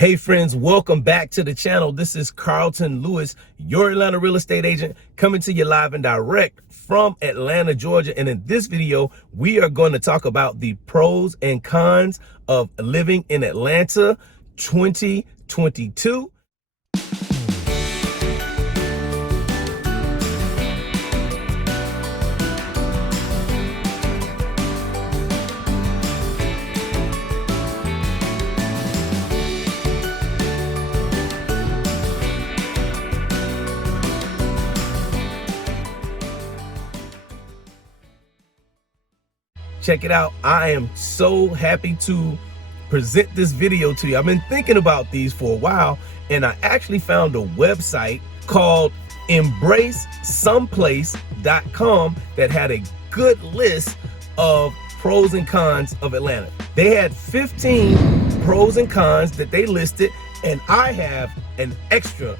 Hey friends, welcome back to the channel. This is Carlton Lewis, your Atlanta real estate agent, coming to you live and direct from Atlanta, Georgia. And in this video, we are going to talk about the pros and cons of living in Atlanta 2022. Check it out. I am so happy to present this video to you. I've been thinking about these for a while, and I actually found a website called embracesomeplace.com that had a good list of pros and cons of Atlanta. They had 15 pros and cons that they listed, and I have an extra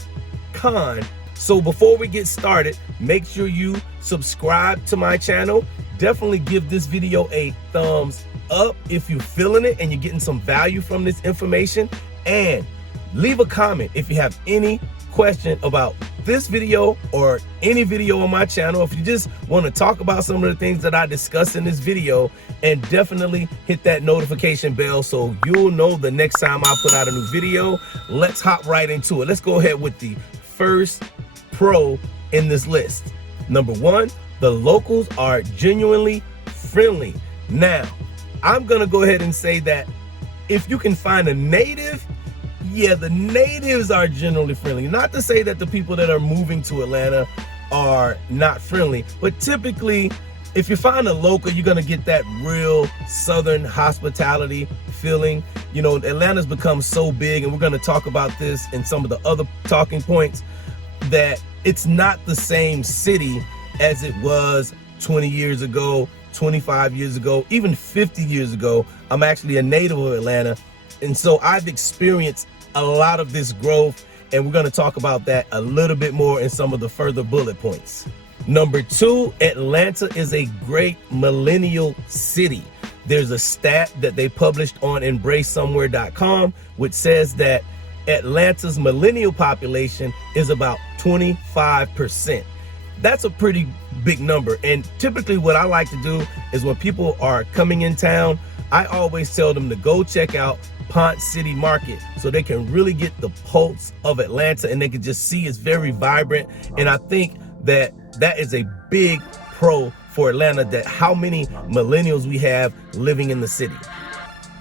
con. So before we get started, make sure you subscribe to my channel. Definitely give this video a thumbs up if you're feeling it and you're getting some value from this information, and leave a comment if you have any question about this video or any video on my channel. If you just want to talk about some of the things that I discuss in this video, and definitely hit that notification bell so you'll know the next time I put out a new video. Let's hop right into it. Let's go ahead with the first pro in this list. Number one, the locals are genuinely friendly. Now, I'm gonna go ahead and say that if you can find a native, yeah, the natives are generally friendly. Not to say that the people that are moving to Atlanta are not friendly, but typically, if you find a local, you're gonna get that real Southern hospitality feeling. You know, Atlanta's become so big, and we're gonna talk about this in some of the other talking points, that it's not the same city as it was 20 years ago, 25 years ago, even 50 years ago. I'm actually a native of Atlanta, and so I've experienced a lot of this growth, and we're gonna talk about that a little bit more in some of the further bullet points. Number two, Atlanta is a great millennial city. There's a stat that they published on embracesomewhere.com, which says that Atlanta's millennial population is about 25%. That's a pretty big number. And typically what I like to do is when people are coming in town, I always tell them to go check out Ponce City Market so they can really get the pulse of Atlanta, and they can just see it's very vibrant. And I think that that is a big pro for Atlanta, that how many millennials we have living in the city.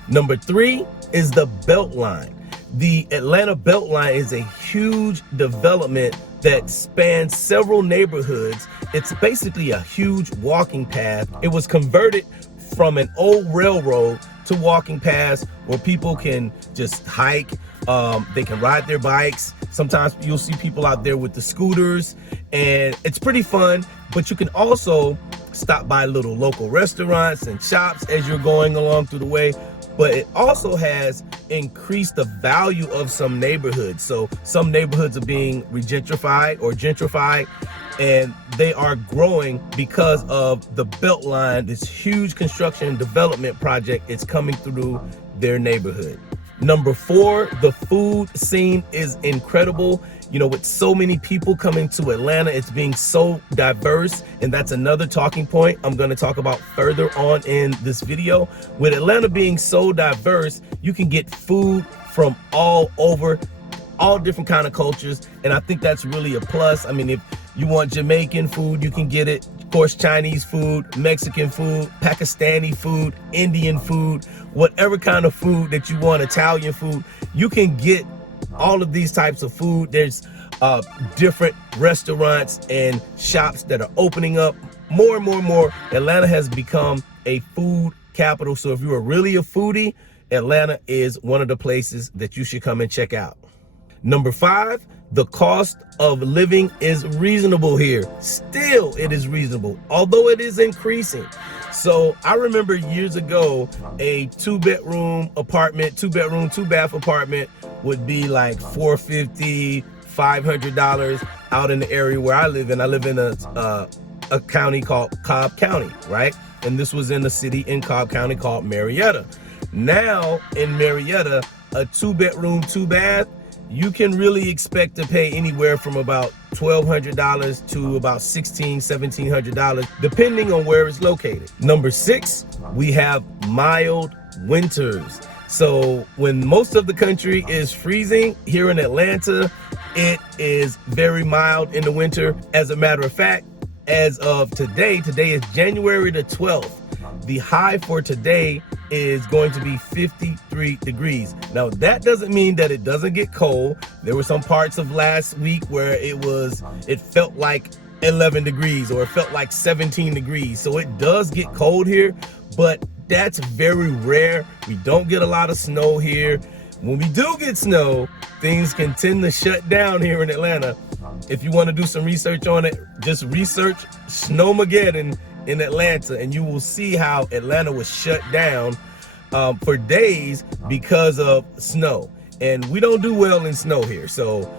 Number three is the Beltline. The Atlanta Beltline is a huge development that spans several neighborhoods. It's basically a huge walking path. It was converted from an old railroad to walking paths where people can just hike, they can ride their bikes. Sometimes you'll see people out there with the scooters, and it's pretty fun. But you can also stop by little local restaurants and shops as you're going along through the way. But it also has increased the value of some neighborhoods. So some neighborhoods are being regentrified or gentrified, and they are growing because of the Beltline. This huge construction and development project is coming through their neighborhood. Number four, the food scene is incredible. You know, with so many people coming to Atlanta, it's being so diverse, and that's another talking point I'm going to talk about further on in this video. With Atlanta being so diverse, you can get food from all over, all different kind of cultures, and I think that's really a plus. I mean, if you want Jamaican food, you can get it. Of course, Chinese food, Mexican food, Pakistani food, Indian food, whatever kind of food that you want, Italian food, you can get all of these types of food. There's different restaurants and shops that are opening up more and more and more. Atlanta has become a food capital. So if you're really a foodie, Atlanta is one of the places that you should come and check out. Number five, the cost of living is reasonable here. Still, it is reasonable, although it is increasing. So I remember years ago, a two-bedroom apartment, two-bath apartment would be like $450, $500 out in the area where I live in. I live in a county called Cobb County, right? And this was in a city in Cobb County called Marietta. Now in Marietta, a 2-bedroom, 2-bath, you can really expect to pay anywhere from about $1,200 to about $1,600, $1,700, depending on where it's located. Number 6, we have mild winters. So when most of the country is freezing, here in Atlanta, it is very mild in the winter. As a matter of fact, as of today is January the 12th. The high for today is going to be 53 degrees. Now, that doesn't mean that it doesn't get cold. There were some parts of last week where it felt like 11 degrees or it felt like 17 degrees. So it does get cold here, but that's very rare. We don't get a lot of snow here. When we do get snow, things can tend to shut down here in Atlanta. If you want to do some research on it, just research Snowmageddon in Atlanta, and you will see how Atlanta was shut down for days because of snow. And we don't do well in snow here. So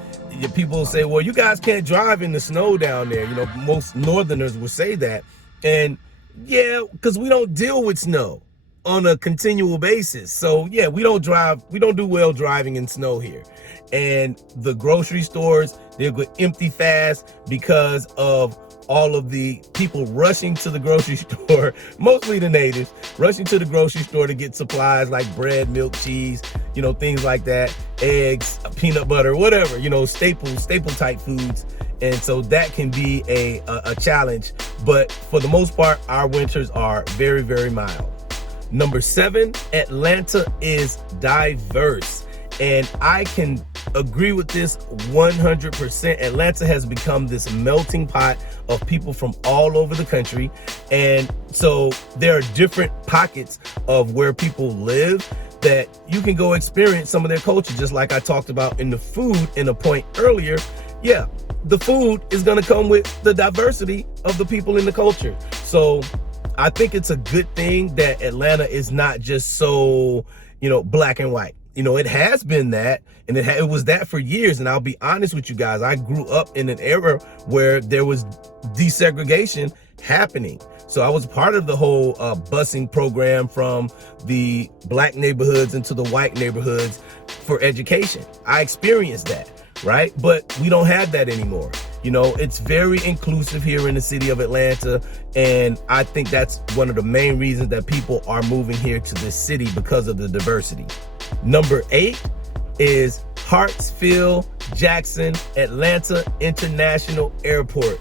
people say, well, you guys can't drive in the snow down there. You know, most Northerners will say that. And yeah, because we don't deal with snow on a continual basis. So yeah, we don't do well driving in snow here. And the grocery stores, they'll go empty fast because of all of the people rushing to the grocery store, mostly the natives, rushing to the grocery store to get supplies like bread, milk, cheese, you know, things like that, eggs, peanut butter, whatever, you know, staple type foods. And so that can be a challenge. But for the most part, our winters are very, very mild. Number 7, Atlanta is diverse. And I can agree with this 100%. Atlanta has become this melting pot of people from all over the country. And so there are different pockets of where people live that you can go experience some of their culture, just like I talked about in the food in a point earlier. Yeah, the food is going to come with the diversity of the people in the culture. So I think it's a good thing that Atlanta is not just so, you know, black and white. You know, it has been that, and it was that for years. And I'll be honest with you guys, I grew up in an era where there was desegregation happening. So I was part of the whole busing program from the black neighborhoods into the white neighborhoods for education. I experienced that, right? But we don't have that anymore. You know, it's very inclusive here in the city of Atlanta. And I think that's one of the main reasons that people are moving here to this city, because of the diversity. Number 8 is Hartsfield-Jackson Atlanta International Airport.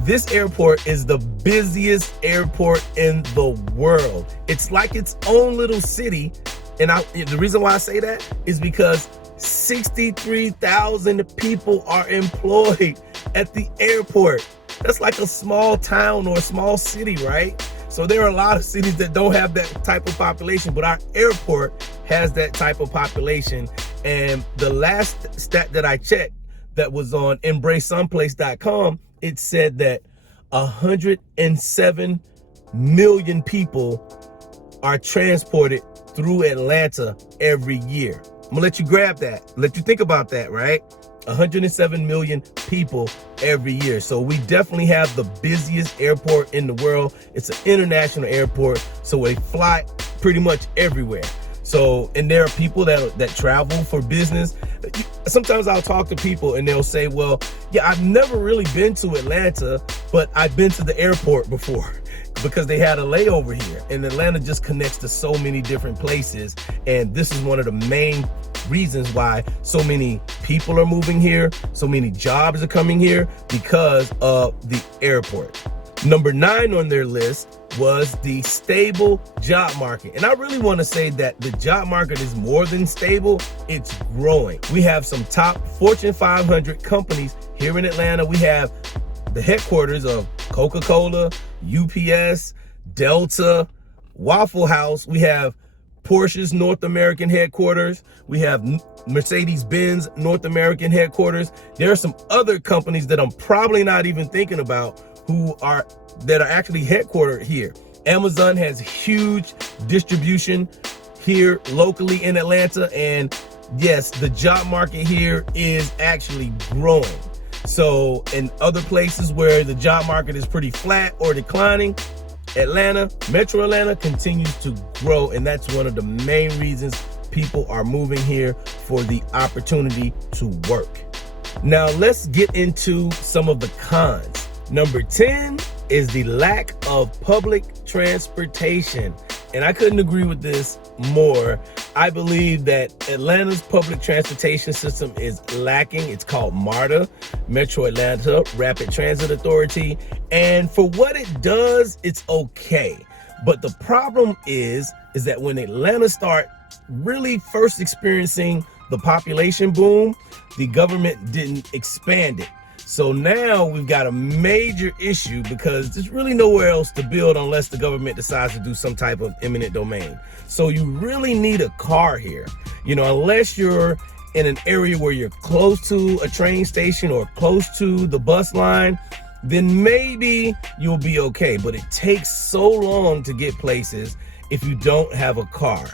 This airport is the busiest airport in the world. It's like its own little city. And the reason why I say that is because 63,000 people are employed at the airport. That's like a small town or a small city, right? So there are a lot of cities that don't have that type of population, but our airport has that type of population. And the last stat that I checked that was on embracesomeplace.com, it said that 107 million people are transported through Atlanta every year. I'm gonna let you grab that, let you think about that, right? 107 million people every year. So we definitely have the busiest airport in the world. It's an international airport, so they fly pretty much everywhere. So, and there are people that travel for business. Sometimes I'll talk to people and they'll say, well, yeah, I've never really been to Atlanta, but I've been to the airport before, because they had a layover here. And Atlanta just connects to so many different places. And this is one of the main reasons why so many people are moving here, so many jobs are coming here, because of the airport. Number 9 on their list was the stable job market. And I really want to say that the job market is more than stable, it's growing. We have some top Fortune 500 companies here in Atlanta. We have the headquarters of Coca-Cola, UPS, Delta, Waffle House. We have Porsche's North American headquarters. We have Mercedes-Benz North American headquarters. There are some other companies that I'm probably not even thinking about that are actually headquartered here. Amazon has huge distribution here locally in Atlanta. And yes, the job market here is actually growing. So in other places where the job market is pretty flat or declining, Atlanta, Metro Atlanta continues to grow. And that's one of the main reasons people are moving here for the opportunity to work. Now let's get into some of the cons. Number 10 is the lack of public transportation. And I couldn't agree with this more. I believe that Atlanta's public transportation system is lacking. It's called MARTA, Metro Atlanta Rapid Transit Authority. And for what it does, it's okay. But the problem is that when Atlanta started really first experiencing the population boom, the government didn't expand it. So now we've got a major issue because there's really nowhere else to build unless the government decides to do some type of eminent domain. So you really need a car here, unless you're in an area where you're close to a train station or close to the bus line, then maybe you'll be okay. But it takes so long to get places if you don't have a car.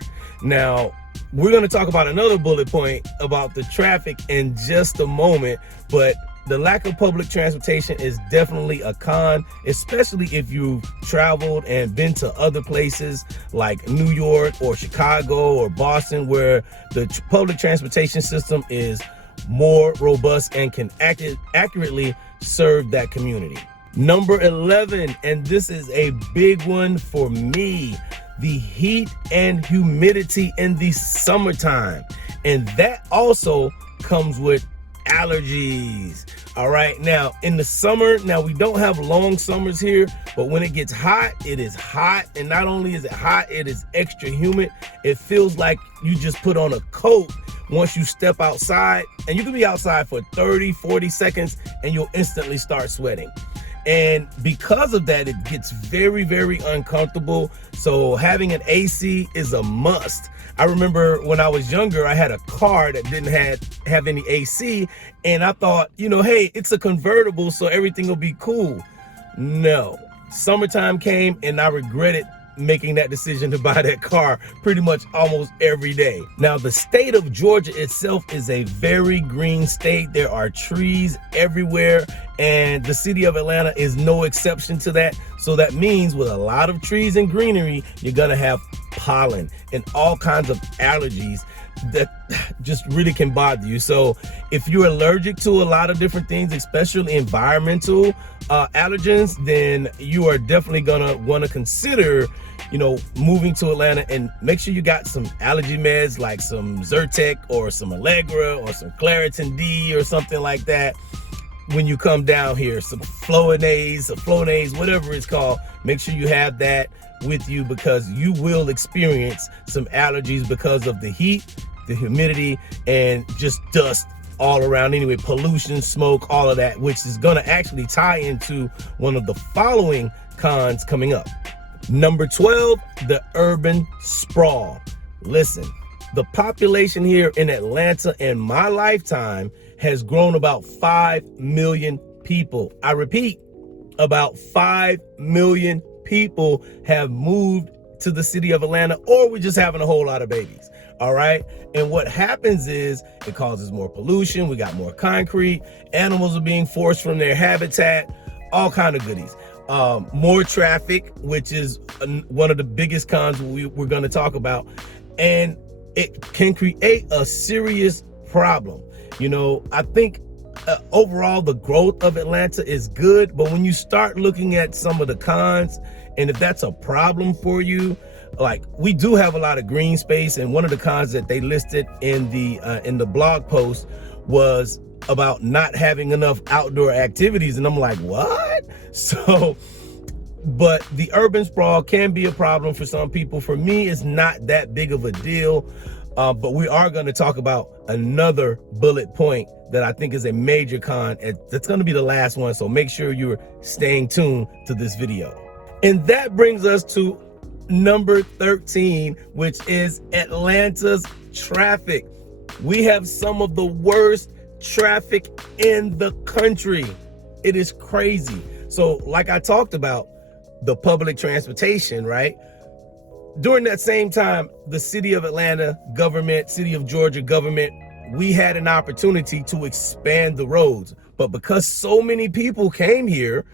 Now, we're going to talk about another bullet point about the traffic in just a moment, but the lack of public transportation is definitely a con, especially if you've traveled and been to other places like New York or Chicago or Boston, where the public transportation system is more robust and can accurately serve that community. Number 11, and this is a big one for me, the heat and humidity in the summertime. And that also comes with allergies. All right, now in the summer, we don't have long summers here, but when it gets hot, it is hot. And not only is it hot, it is extra humid. It feels like you just put on a coat once you step outside, and you can be outside for 30, 40 seconds and you'll instantly start sweating. And because of that, it gets very, very uncomfortable. So having an AC is a must. I remember when I was younger, I had a car that didn't have any AC, and I thought, hey, it's a convertible, so everything will be cool. No, summertime came and I regretted making that decision to buy that car pretty much almost every day. Now, the state of Georgia itself is a very green state. There are trees everywhere, and the city of Atlanta is no exception to that. So that means with a lot of trees and greenery, you're gonna have pollen and all kinds of allergies that just really can bother you. So if you're allergic to a lot of different things, especially environmental allergens, then you are definitely gonna wanna consider moving to Atlanta, and make sure you got some allergy meds like some Zyrtec or some Allegra or some Claritin D or something like that. When you come down here, some Flonase, whatever it's called, make sure you have that with you, because you will experience some allergies because of the heat, the humidity, and just dust all around anyway, pollution, smoke, all of that, which is gonna actually tie into one of the following cons coming up. Number 12, the urban sprawl. Listen, the population here in Atlanta in my lifetime has grown about 5 million people. I repeat, about 5 million people have moved to the city of Atlanta, or we're just having a whole lot of babies. All right. And what happens is it causes more pollution. We got more concrete. Animals are being forced from their habitat, all kind of goodies. More traffic, which is one of the biggest cons we're going to talk about. And it can create a serious problem. I think overall the growth of Atlanta is good, but when you start looking at some of the cons, and if that's a problem for you, like, we do have a lot of green space, and one of the cons that they listed in the blog post was about not having enough outdoor activities, and I'm like, what? So, but the urban sprawl can be a problem for some people. For me, it's not that big of a deal, but we are going to talk about another bullet point that I think is a major con. That's going to be the last one, so make sure you're staying tuned to this video. And that brings us to number 13, which is Atlanta's traffic. We have some of the worst traffic in the country. It is crazy. So like I talked about, the public transportation, right? During that same time, the city of Atlanta government, city of Georgia government, we had an opportunity to expand the roads. But because so many people came here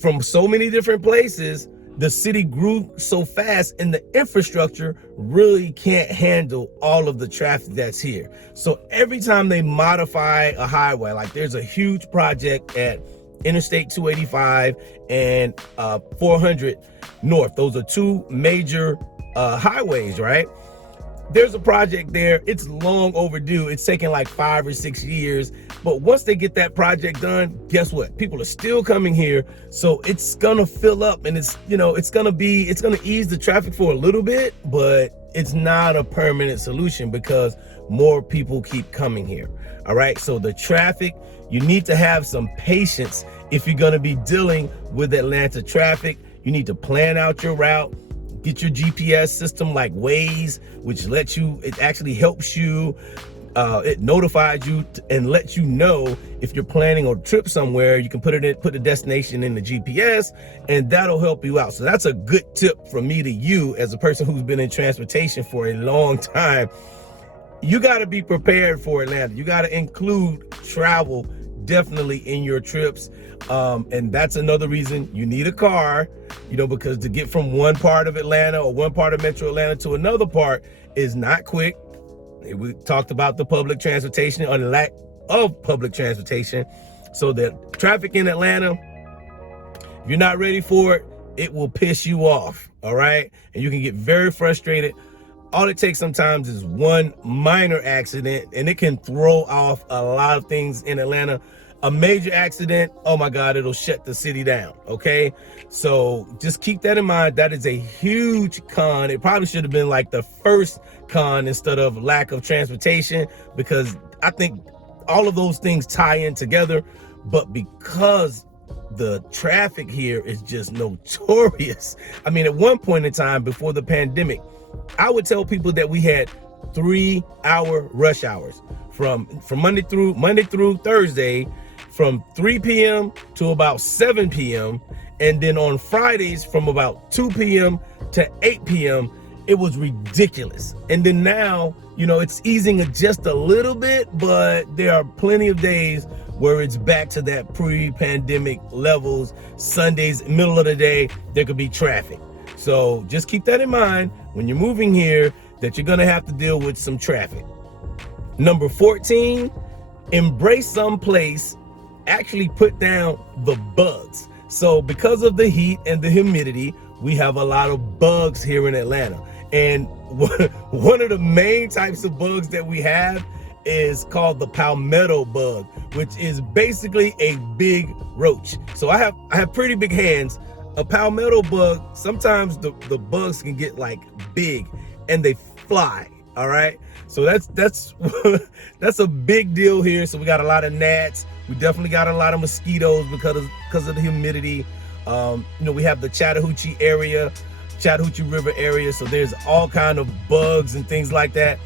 from so many different places, the city grew so fast and the infrastructure really can't handle all of the traffic that's here. So every time they modify a highway, like there's a huge project at Interstate 285 and 400 North. Those are two major highways, right? There's a project there. It's long overdue. It's taking like 5 or 6 years. But once they get that project done, guess what? People are still coming here. So it's gonna fill up, and it's gonna ease the traffic for a little bit, but it's not a permanent solution because more people keep coming here. All right. So the traffic, you need to have some patience if you're gonna be dealing with Atlanta traffic. You need to plan out your route. Get your GPS system like Waze, which it actually helps you. It notifies you and lets you know if you're planning a trip somewhere. You can put the destination in the GPS, and that'll help you out. So that's a good tip from me to you as a person who's been in transportation for a long time. You got to be prepared for Atlanta. You got to include travel definitely in your trips. And that's another reason you need a car, because to get from one part of Atlanta or one part of Metro Atlanta to another part is not quick. We talked about the public transportation or the lack of public transportation. So the traffic in Atlanta, if you're not ready for it, it will piss you off. All right. And you can get very frustrated. All it takes sometimes is one minor accident, and it can throw off a lot of things in Atlanta. A major accident, oh my God, it'll shut the city down, okay? So just keep that in mind. That is a huge con. It probably should have been like the first con instead of lack of transportation, because I think all of those things tie in together. But because the traffic here is just notorious. I mean, at one point in time before the pandemic, I would tell people that we had 3-hour rush hours from Monday through Thursday, from 3 p.m. to about 7 p.m. And then on Fridays from about 2 p.m. to 8 p.m. It was ridiculous. And then now, it's easing just a little bit, but there are plenty of days where it's back to that pre-pandemic levels. Sundays, middle of the day, there could be traffic. So just keep that in mind when you're moving here, that you're gonna have to deal with some traffic. Number 14, embrace some place. Actually put down the bugs. So because of the heat and the humidity, we have a lot of bugs here in Atlanta. And one of the main types of bugs that we have is called the palmetto bug, which is basically a big roach. So I have pretty big hands. A palmetto bug, sometimes the bugs can get like big and they fly. All right. So that's that's a big deal here. So we got a lot of gnats. We definitely got a lot of mosquitoes because of the humidity. We have the Chattahoochee River area. So there's all kind of bugs and things like that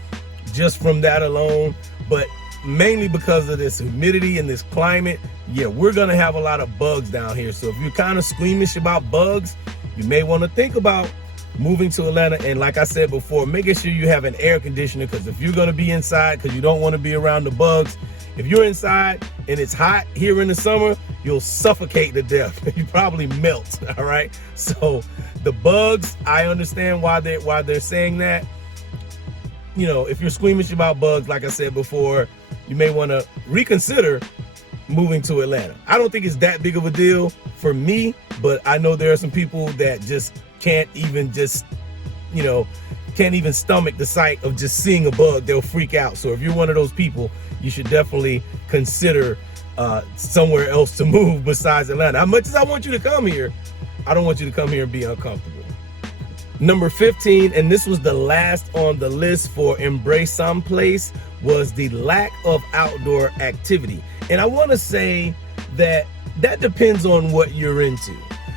just from that alone. But mainly because of this humidity and this climate, we're gonna have a lot of bugs down here. So if you're kind of squeamish about bugs, you may want to think about moving to Atlanta. And like I said before, making sure you have an air conditioner, because if you're gonna be inside, because you don't want to be around the bugs, if you're inside and it's hot here in the summer, you'll suffocate to death. You probably melt. All right. So the bugs, I understand why they're saying that. If you're squeamish about bugs, like I said before, you may want to reconsider moving to Atlanta. I don't think it's that big of a deal for me, but I know there are some people that just can't even stomach the sight of just seeing a bug. They'll freak out. So if you're one of those people, you should definitely consider somewhere else to move besides Atlanta. As much as I want you to come here, I don't want you to come here and be uncomfortable. Number 15, and this was the last on the list for embrace someplace, was the lack of outdoor activity. And I want to say that depends on what you're into.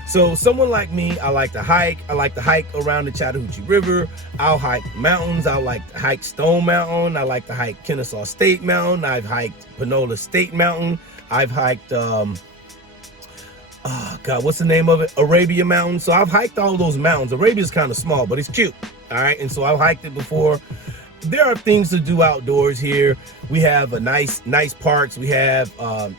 So someone like me, I like to hike. I like to hike around the Chattahoochee River. I'll hike mountains. I like to hike Stone Mountain. I like to hike Kennesaw State Mountain. I've hiked Panola State Mountain. I've hiked, what's the name of it? Arabia Mountain. So I've hiked all those mountains. Arabia's kind of small, but it's cute. All right. And so I've hiked it before. There are things to do outdoors here. We have a nice parks. We have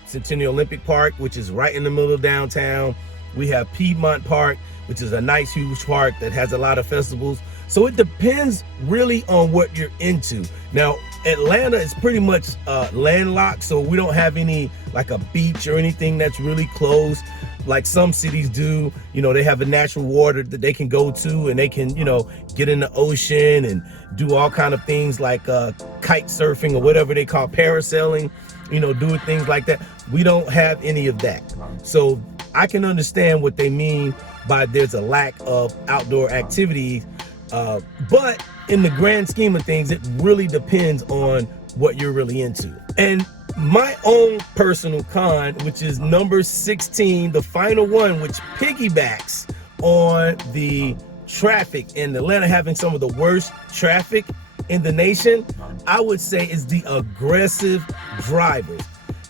Centennial Olympic Park, which is right in the middle of downtown. We have Piedmont Park, which is a nice huge park that has a lot of festivals. So it depends really on what you're into. Now, Atlanta is pretty much landlocked, so we don't have any like a beach or anything that's really close like some cities do. You know, they have a natural water that they can go to, and they can, you know, get in the ocean and do all kind of things like kite surfing or whatever they call parasailing, you know, doing things like that. We don't have any of that. So I can understand what they mean by there's a lack of outdoor activities. But in the grand scheme of things, it really depends on what you're really into. And my own personal con, which is number 16, the final one, which piggybacks on the traffic in Atlanta having some of the worst traffic in the nation, I would say is the aggressive drivers.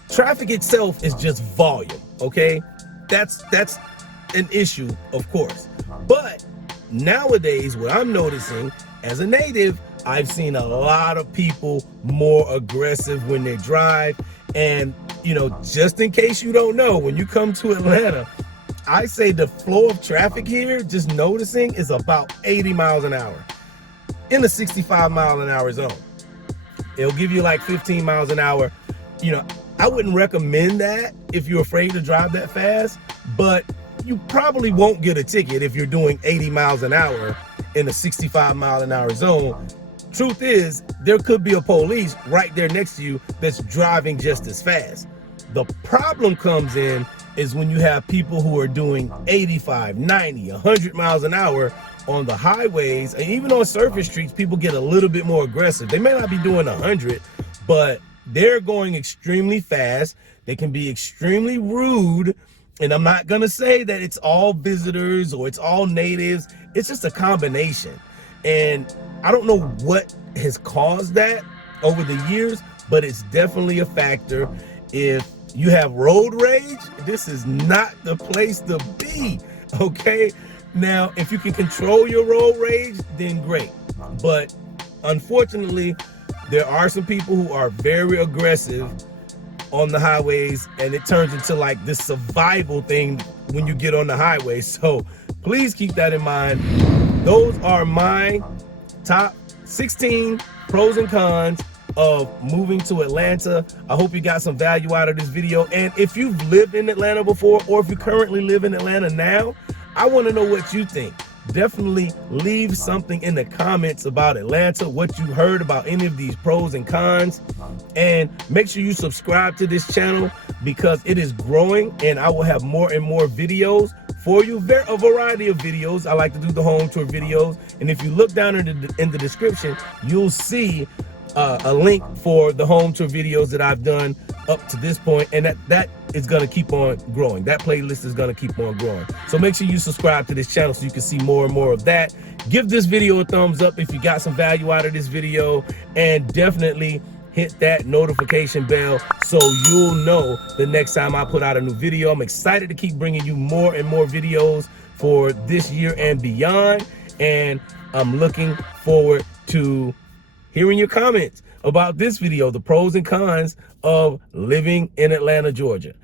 Traffic itself is just volume, okay? That's an issue, of course. But nowadays, what I'm noticing as a native, I've seen a lot of people more aggressive when they drive. And, you know, just in case you don't know, when you come to Atlanta, I say the flow of traffic here, just noticing, is about 80 miles an hour in a 65-mile-an-hour zone. It'll give you like 15 miles an hour. You know, I wouldn't recommend that if you're afraid to drive that fast, but you probably won't get a ticket if you're doing 80 miles an hour in a 65-mile-an-hour zone. Truth is, there could be a police right there next to you that's driving just as fast. The problem comes in is when you have people who are doing 85, 90, 100 miles an hour on the highways, and even on surface streets, people get a little bit more aggressive. They may not be doing 100, but they're going extremely fast. They can be extremely rude. And I'm not gonna say that it's all visitors or it's all natives. It's just a combination. And I don't know what has caused that over the years, but it's definitely a factor. If you have road rage, this is not the place to be, okay? Now, if you can control your road rage, then great. But unfortunately, there are some people who are very aggressive on the highways, and it turns into like this survival thing when you get on the highway. So please keep that in mind. Those are my top 16 pros and cons of moving to Atlanta. I hope you got some value out of this video. And if you've lived in Atlanta before, or if you currently live in Atlanta now, I want to know what you think. Definitely leave something in the comments about Atlanta, what you heard about any of these pros and cons. And make sure you subscribe to this channel because it is growing, and I will have more and more videos for you, a variety of videos. I like to do the home tour videos, and if you look down in the description, you'll see a link for the home tour videos that I've done up to this point, and that is going to keep on growing. That playlist is going to keep on growing. So make sure you subscribe to this channel so you can see more and more of that. Give this video a thumbs up if you got some value out of this video, and definitely hit that notification bell so you'll know the next time I put out a new video. I'm excited to keep bringing you more and more videos for this year and beyond, and I'm looking forward to hearing your comments about this video, the pros and cons of living in Atlanta, Georgia.